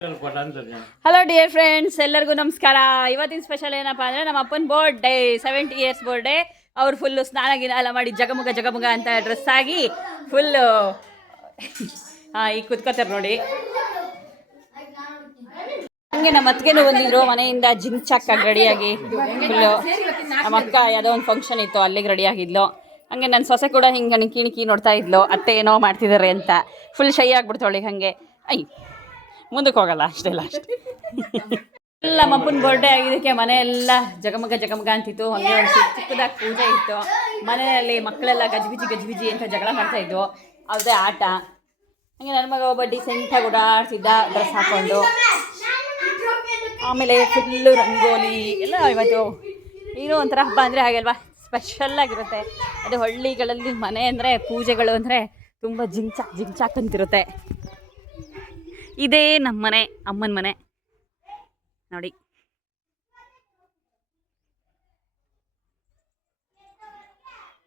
Hello dear friends, ಎಲ್ಲರಿಗೂ ನಮಸ್ಕಾರ. ಇವತ್ತಿನ ಸ್ಪೆಷಲ್ ಏನಪ್ಪ ಅಂದರೆ ನಮ್ಮ ಅಪ್ಪನ ಬರ್ಡೇ, 70 ಇಯರ್ಸ್ ಬರ್ಡೇ. ಅವ್ರು ಫುಲ್ಲು ಸ್ನಾನ ಗಿನ ಎಲ್ಲ ಮಾಡಿ ಜಗಮಗ ಜಗಮಗ ಅಂತ ಡ್ರೆಸ್ ಆಗಿ ಫುಲ್ಲು ಈಗ ಕುತ್ಕೋತಾರೆ ನೋಡಿ. ಹಂಗೆ ನಮ್ಮ ಅತ್ತಿಗೆನೂ ಬಂದಿದ್ರು ಮನೆಯಿಂದ ಜಿಂಚಾಕ ರೆಡಿಯಾಗಿ. ಫುಲ್ಲು ನಮ್ಮ ಅಕ್ಕ ಯಾವುದೋ ಒಂದು ಫಂಕ್ಷನ್ ಇತ್ತು, ಅಲ್ಲಿಗೆ ರೆಡಿ ಆಗಿದ್ಲು. ಹಂಗೆ ನನ್ನ ಸೊಸೆ ಕೂಡ ಹಿಂಗೆ ಕಿಣಿಕಿ ನೋಡ್ತಾ ಇದ್ಲು, ಅತ್ತೆ ಏನೋ ಮಾಡ್ತಿದ್ದಾರೆ ಅಂತ. ಫುಲ್ ಶೈ ಆಗ್ಬಿಡ್ತಾವಳಿಗೆ. ಹಾಗೆ ಮುಂದಕ್ಕೆ ಹೋಗಲ್ಲ ಅಷ್ಟೆಲ್ಲ ಎಲ್ಲ ಮಪ್ಪನ ಬರ್ಡೇ ಆಗಿದ್ದಕ್ಕೆ ಮನೆಯೆಲ್ಲ ಜಗಮಗ ಜಗಮಗ ಅಂತಿತ್ತು. ಹಾಗೆ ಒಂದು ಚಿಕ್ಕದಾಗಿ ಪೂಜೆ ಇತ್ತು ಮನೆಯಲ್ಲಿ. ಮಕ್ಕಳೆಲ್ಲ ಗಜಿಬಿಜಿ ಅಂತ ಜಗಳ ಮಾಡ್ತಾ ಇದ್ವು, ಅವ್ರದ್ದೇ ಆಟ. ಹಾಗೆ ನನ್ನ ಮಗ ಒಬ್ಬ ಡಿಸೆಂಟಾಗಿ ಓಡಾಡ್ತಿದ್ದ ಡ್ರೆಸ್ ಹಾಕ್ಕೊಂಡು. ಆಮೇಲೆ ಫುಲ್ಲು ರಂಗೋಲಿ ಎಲ್ಲ. ಇವತ್ತು ಏನೋ ಒಂಥರ ಹಬ್ಬ ಅಂದರೆ ಹಾಗೆಲ್ವಾ, ಸ್ಪೆಷಲ್ಲಾಗಿರುತ್ತೆ. ಅದು ಹಳ್ಳಿಗಳಲ್ಲಿ ಮನೆ ಅಂದರೆ, ಪೂಜೆಗಳು ಅಂದರೆ ತುಂಬ ಜಿಂಚಾಕ್ ಅಂತಿರುತ್ತೆ. ಇದೇ ನಮ್ಮ ಮನೆ, ಅಮ್ಮನ ಮನೆ ನೋಡಿ.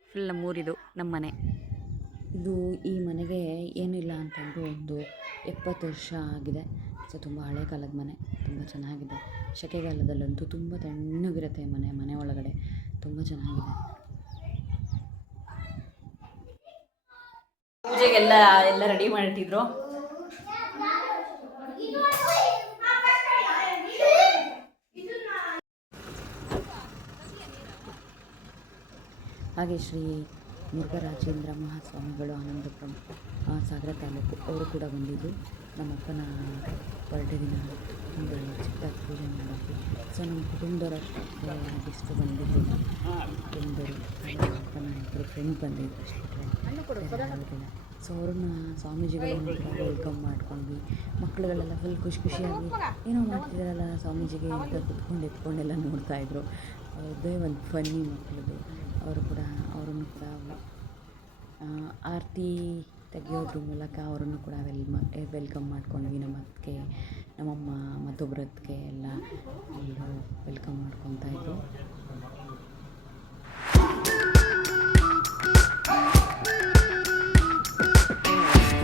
ಫುಲ್ ನಮ್ಮೂರಿದು ನಮ್ಮ ಮನೆ ಇದು. ಈ ಮನೆಗೆ ಏನಿಲ್ಲ ಅಂತಂದರೂ ಒಂದು 70 ವರ್ಷ ಆಗಿದೆ. ಸೊ ತುಂಬ ಹಳೆ ಕಾಲದ ಮನೆ, ತುಂಬ ಚೆನ್ನಾಗಿದೆ. ಸೆಕೆಗಾಲದಲ್ಲಂತೂ ತುಂಬ ತಣ್ಣಗಿರುತ್ತೆ ಮನೆ ಒಳಗಡೆ, ತುಂಬ ಚೆನ್ನಾಗಿದೆ. ಪೂಜೆಗೆಲ್ಲ ರೆಡಿ ಮಾಡಿಟ್ಟಿದ್ರು. ಹಾಗೆ ಶ್ರೀ ಮುರುಘರಾಜೇಂದ್ರ ಮಹಾಸ್ವಾಮಿಗಳು, ಆನಂದಪುರಂ, ಸಾಗರ ತಾಲೂಕು, ಅವರು ಕೂಡ ಬಂದಿದ್ದು ನಮ್ಮಪ್ಪನ ಬರ್ಡೇ ದಿನ ಒಂದು ಚಿಕ್ಕದಾಗಿ ಪೂಜೆ ಮಾಡೋಕ್ಕೆ. ಸೊ ನಮ್ಮ ಕುಟುಂಬದವರಷ್ಟು ಇಷ್ಟು ಬಂದಿದ್ದಿಲ್ಲ. ಕುಟುಂಬದವರು, ಅಪ್ಪನ ಇಬ್ಬರು ಫ್ರೆಂಡ್ ಬಂದಿದ್ದು ಅಷ್ಟೇ. ಸೊ ಅವ್ರನ್ನ ಸ್ವಾಮೀಜಿಗಳನ್ನು ಕೂಡ ವೆಲ್ಕಮ್ ಮಾಡ್ಕೊಂಡ್ವಿ. ಮಕ್ಕಳುಗಳೆಲ್ಲ ಫುಲ್ ಖುಷಿಯಾಗಿ ಏನೋ ಮಾಡ್ತಿದ್ದಾರಲ್ಲ ಸ್ವಾಮೀಜಿಗೆ ಅಂತ ಎತ್ಕೊಂಡೆಲ್ಲ ನೋಡ್ತಾಯಿದ್ರು. ಅದೇ ಒಂದು ಫನ್ನಿ ಮಕ್ಕಳದು. ಅವರನ್ನು ಕೂಡ ಆರತಿ ತೆಗೆಯೋದ್ರ ಮೂಲಕ ಅವರನ್ನು ಕೂಡ ವೆಲ್ಕಮ್ ಮಾಡ್ಕೊಂಡ್ವಿ. ನಮ್ಮ ಅತ್ತಿಗೆ, ನಮ್ಮಮ್ಮ, ಮತ್ತೊಬ್ಬರ ಅತ್ತಿಗೆ ಎಲ್ಲರೂ welcome ಮಾಡ್ಕೊತಾಯಿದ್ರು.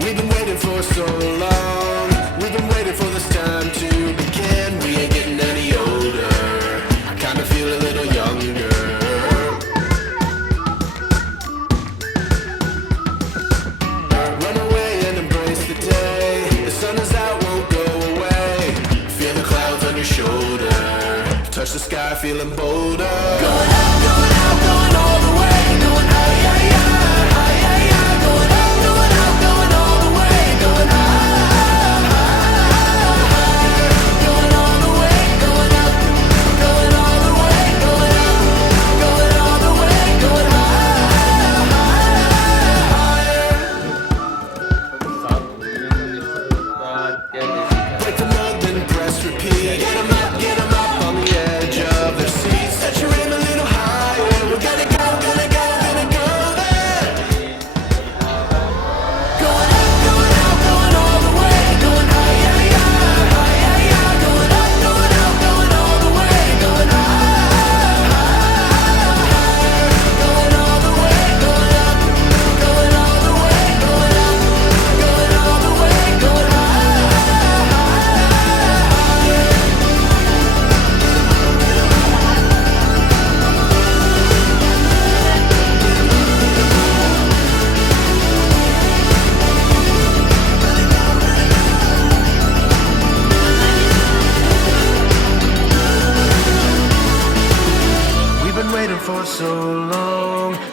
We've been waiting for so long. We've been waiting for this time to begin. We ain't getting any older. I kind of feel a little younger. Run away and embrace the day. The sun is out, won't go away. Feel the clouds on your shoulder. Touch the sky, feeling bolder. Going out, going out, going all the way. Going high, yeah, yeah.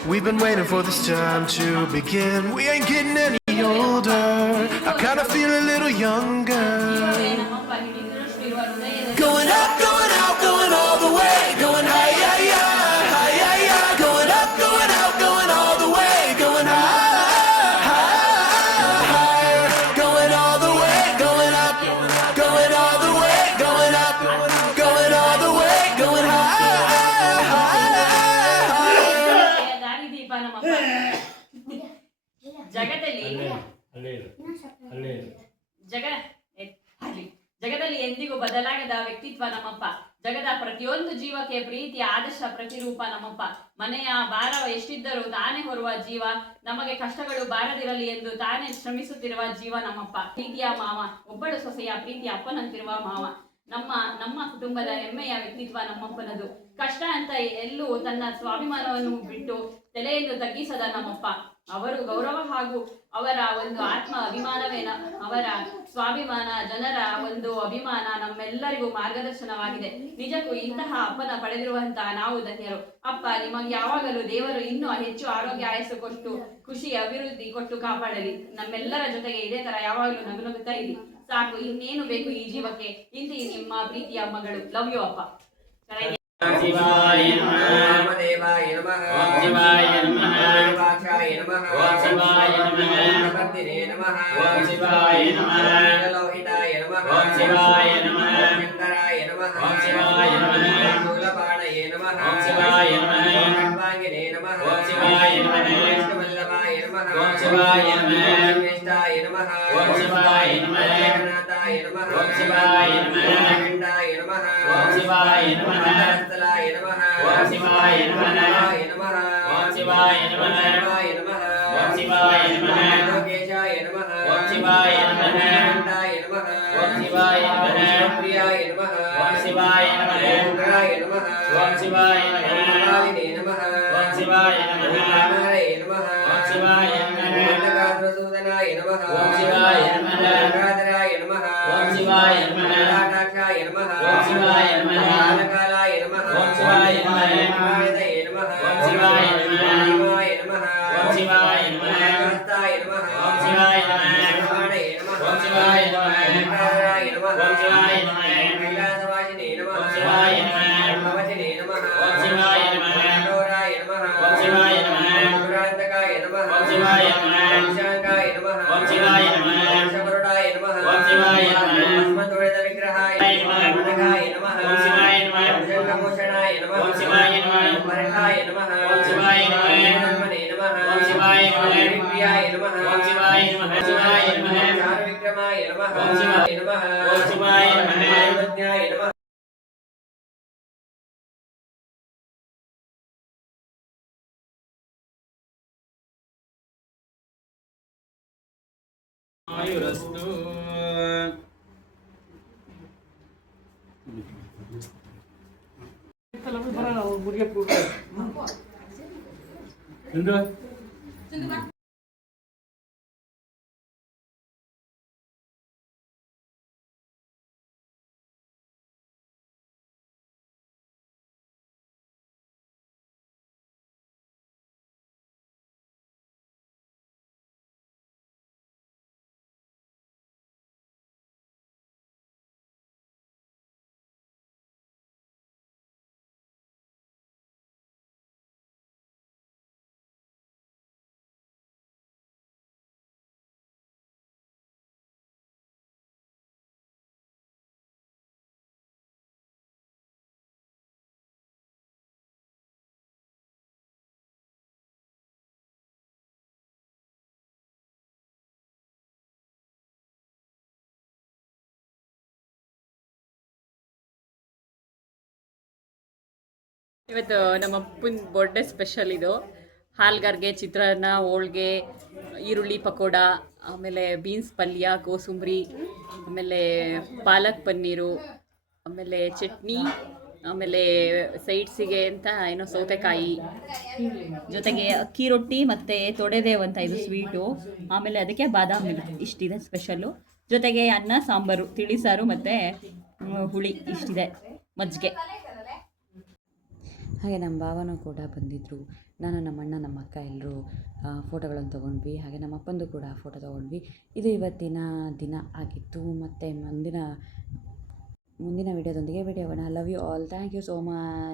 We've been waiting for this time to begin. We ain't getting any older. I kind of feel a little younger. Going up, going out, going all the way. Going high, yeah, yeah, high, yeah, yeah. Going up, going out, going all the way. Going high, higher. Going all the way, going up, going all the way, going up, going all the way, going high. ಜಗದಲ್ಲಿ ಎಂದಿಗೂ ಬದಲಾಗದ ವ್ಯಕ್ತಿತ್ವ ನಮ್ಮಪ್ಪ. ಜಗದ ಪ್ರತಿಯೊಂದು ಜೀವಕ್ಕೆ ಪ್ರೀತಿಯ ಆದರ್ಶ ಪ್ರತಿರೂಪ ನಮ್ಮಪ್ಪ. ಮನೆಯ ಭಾರ ಎಷ್ಟಿದ್ದರೂ ತಾನೇ ಹೊರುವ ಜೀವ, ನಮಗೆ ಕಷ್ಟಗಳು ಬಾರದಿರಲಿ ಎಂದು ತಾನೇ ಶ್ರಮಿಸುತ್ತಿರುವ ಜೀವ ನಮ್ಮಪ್ಪ. ಪ್ರೀತಿಯ ಮಾವ, ಒಬ್ಬಳು ಸೊಸೆಯ ಪ್ರೀತಿಯ ಅಪ್ಪನಂತಿರುವ ಮಾವ. ನಮ್ಮ ನಮ್ಮ ಕುಟುಂಬದ ಹೆಮ್ಮೆಯ ವ್ಯಕ್ತಿತ್ವ ನಮ್ಮಪ್ಪನದು. ಕಷ್ಟ ಅಂತ ಎಲ್ಲೂ ತನ್ನ ಸ್ವಾಭಿಮಾನವನ್ನು ಬಿಟ್ಟು ತಲೆಯನ್ನು ತಗ್ಗಿಸದ ನಮ್ಮಪ್ಪ. ಅವರು ಗೌರವ ಹಾಗೂ ಅವರ ಒಂದು ಆತ್ಮ ಅಭಿಮಾನವೇ ಅವರ ಸ್ವಾಭಿಮಾನ, ಜನರ ಒಂದು ಅಭಿಮಾನ ನಮ್ಮೆಲ್ಲರಿಗೂ ಮಾರ್ಗದರ್ಶನವಾಗಿದೆ. ನಿಜಕ್ಕೂ ಇಂತಹ ಅಪ್ಪನ ಪಡೆದಿರುವಂತಹ ನಾವು ಧನ್ಯರು. ಅಪ್ಪ, ನಿಮಗೆ ಯಾವಾಗಲೂ ದೇವರು ಇನ್ನೂ ಹೆಚ್ಚು ಆರೋಗ್ಯ ಆಯಸ್ಸು ಕೊಟ್ಟು ಖುಷಿ ಅಭಿವೃದ್ಧಿ ಕೊಟ್ಟು ಕಾಪಾಡಲಿ. ನಮ್ಮೆಲ್ಲರ ಜೊತೆಗೆ ಇದೇ ತರ ಯಾವಾಗಲೂ ನಗುನಗುತ್ತಾ ಇರಿ. ಸಾಕು, ಇನ್ನೇನು ಬೇಕು ಈ ಜೀವಕ್ಕೆ. ಇಂತಿ ನಿಮ್ಮ ಪ್ರೀತಿಯ ಮಗಳು. ಲವ್ ಯು ಅಪ್ಪ. ಶಿವಾಯ ನಮಃ ದೇವಾಯ ನಮಃ ಓಂ ಶಿವಾಯ ನಮಃ ವಾಚಾಯ ನಮಃ ಓಂ ಶಿವಾಯ ನಮಃ ಗಣಪತಿನೇ ನಮಃ ಓಂ ಶಿವಾಯ ನಮಃ ಲೋಹಿತಾಯ ನಮಃ ಓಂ ಶಿವಾಯ ನಮಃ ಶಂಕರಾಯ ನಮಃ ಓಂ ಶಿವಾಯ ನಮಃ ಶೂಲಪಾಣಯೇ ನಮಃ ಓಂ ಶಿವಾಯ ನಮಃ ಸರ್ವಾಂಗಿನೇ ನಮಃ ಓಂ ಶಿವಾಯ ನಮಃ ವಿಷ್ಣುವಲ್ಲಭಾಯ ನಮಃ ಓಂ ಶಿವಾಯ ನಮಃ ಶ್ರೇಷ್ಠಾಯ ನಮಃ ಓಂ ಶಿವಾಯ ನಮಃ ಗಣನಾಥಾಯ ನಮಃ ಓಂ ಶಿವಾಯ ನಮಃ ಖಂಡಾಯ ನಮಃ ಓಂ ಶಿವಾಯ ನಮಃ ಸ್ತಲಾಯ ನಮಃ ಓಂ ಶಿವಾಯ ನಮಃ ಓಂ ಶಿವಾಯ ನಮಃ ಶಿವಾಯ ನಮಃ ಓಂ ಶಿವಾಯ ನಮಃ ಯೋಗೇಶಾಯ ನಮಃ ಓಂ ಶಿವಾಯ ನಮಃ ಖಂಡಾಯ ನಮಃ ಓಂ ಶಿವಾಯ ನಮಃ ಪ್ರಿಯಾಯ ನಮಃ ಓಂ ಶಿವಾಯ ನಮಃ ಓಂಕಾರಾಯ ನಮಃ ಓಂ ಶಿವಾಯ ನಮಃ ಕಾಲಿನೇ ನಮಃ ಓಂ ಶಿವಾಯ ನಮಃ ನಾರಾಯ ನಮಃ ಓಂ ಶಿವಾಯ ನಮಃ ಕಾದ್ರಸೂದನಾಯ ನಮಃ ಓಂ ಶಿವಾಯ ನಮಃ ಕಾದರಾಯ ನಮಃ ಓಂ ಶಿವಾಯ ನಮಃ ಕಾಟಾಕ್ಷಾಯ ನಮಃ ಓಂ ಶಿವಾಯ ನಮಃ ಕಾಲಕಾಲಾಯ ನಮಃ ಓಂ ಶಿವಾಯ ನಮಃ ಕಾಯದಯೇ ನಮಃ ಓಂ ಶಿವಾಯ ನಮಃ ಶಿವಾಯ ನಮಃ ಓಂ ಶಿವಾಯ ನಮಃ ಹಸ್ತಾಯ ನಮಃ ಓಂ ಶಿವಾಯ ನಮಃ ಪ್ರಾಣಯೇ ನಮಃ ಓಂ ಶಿವಾಯ ನಮಃ ಕಾದರಾಯ ನಮಃ ಓಂ ಶಿವಾಯ ನಮಃ ಕೈಲಾಸವಾಸಿನೇ ನಮಃ ಓಂ ಶಿವಾಯ ನಮಃ ಭವಚನೇ ನಮಃ ಓಂ ಶಿವಾಯ ನಮಃ ಗೌರಾಯ ನಮಃ ಓಂ ಶಿವಾಯ ನಮಃ ಪುರಾಂತಕಾಯ ನಮಃ ಓಂ ಶಿವಾಯ ನಮಃ ಶಾಂಕಾಯ ನಮಃ ಓಂ ಶಿವಾಯ ನಮಃ ಶಬರುಡಾಯ ನಮಃ ಓಂ ಶಿವಾಯ ನಮಃ ಭಸ್ಮತೋಳಿದ ವಿಗ್ರಹಾಯ ನಮಃ ಮನಗಾಯ ನಮಃ ಓಂ ಶಿವಾಯ ನಮಃ ಭುಜಂಗಭೂಷಣಾಯ ನಮಃ ಓಂ ಶಿವಾಯ ನಮಃ ಪರಕಾಯ ನಮಃ ಓಂ ಶಿವಾಯ ನಮಃ ಬ್ರಹ್ಮಣೇ ನಮಃ ಓಂ ಶಿವಾಯ ನಮಃ ಪ್ರಿಯಾಯ ನಮಃ ಓಂ ಶಿವಾಯ ನಮಃ ಶಿವಾಯ ನಮಃ ಚಾರು ವಿಕ್ರಮಾಯ ನಮಃ ಓಂ ಶಿವಾಯ ನಮಃ ಓಂ ಶಿವಾಯ ನಮಃ ಸರ್ವಜ್ಞಾಯ ನಮಃ ಆಯುರಸ್ತು ಇವತ್ತು ನಮ್ಮ ಅಪ್ಪನ ಬರ್ಡೇ ಸ್ಪೆಷಲ್ ಇದು. ಹಾಲ್ಗಾರ್ಗೆ, ಚಿತ್ರಾನ್ನ, ಹೋಳ್ಗೆ, ಈರುಳ್ಳಿ ಪಕೋಡ, ಆಮೇಲೆ ಬೀನ್ಸ್ ಪಲ್ಯ, ಕೋಸಂಬರಿ, ಆಮೇಲೆ ಪಾಲಕ್ ಪನ್ನೀರು, ಆಮೇಲೆ ಚಟ್ನಿ, ಆಮೇಲೆ ಸೈಡ್ಸಿಗೆ ಅಂತ ಏನೋ ಸೌತೆಕಾಯಿ, ಜೊತೆಗೆ ಅಕ್ಕಿ ರೊಟ್ಟಿ ಮತ್ತು ತೊಡೆದೇವ್ ಅಂತ ಇದು ಸ್ವೀಟು, ಆಮೇಲೆ ಅದಕ್ಕೆ ಬಾದಾಮ್ ಮಿಲ್ಕ್. ಇಷ್ಟಿದೆ ಸ್ಪೆಷಲ್ಲು. ಜೊತೆಗೆ ಅನ್ನ, ಸಾಂಬಾರು, ತಿಳಿಸಾರು ಮತ್ತು ಹುಳಿ ಇಷ್ಟಿದೆ, ಮಜ್ಜಿಗೆ. ಹಾಗೆ ನಮ್ಮ ಭಾವನೂ ಕೂಡ ಬಂದಿದ್ದರು. ನಾನು, ನಮ್ಮ ಅಣ್ಣ, ನಮ್ಮ ಅಕ್ಕ ಎಲ್ಲರೂ ಫೋಟೋಗಳನ್ನು ತೊಗೊಂಡ್ವಿ. ಹಾಗೆ ನಮ್ಮ ಅಪ್ಪಂದು ಕೂಡ ಫೋಟೋ ತೊಗೊಂಡ್ವಿ. ಇದು ಇವತ್ತಿನ ದಿನ ಆಗಿತ್ತು. ಮತ್ತು ಮುಂದಿನ ವಿಡಿಯೋದೊಂದಿಗೆ ಭೇಟಿಯಾಗೋಣ. Love you all. Thank you so much.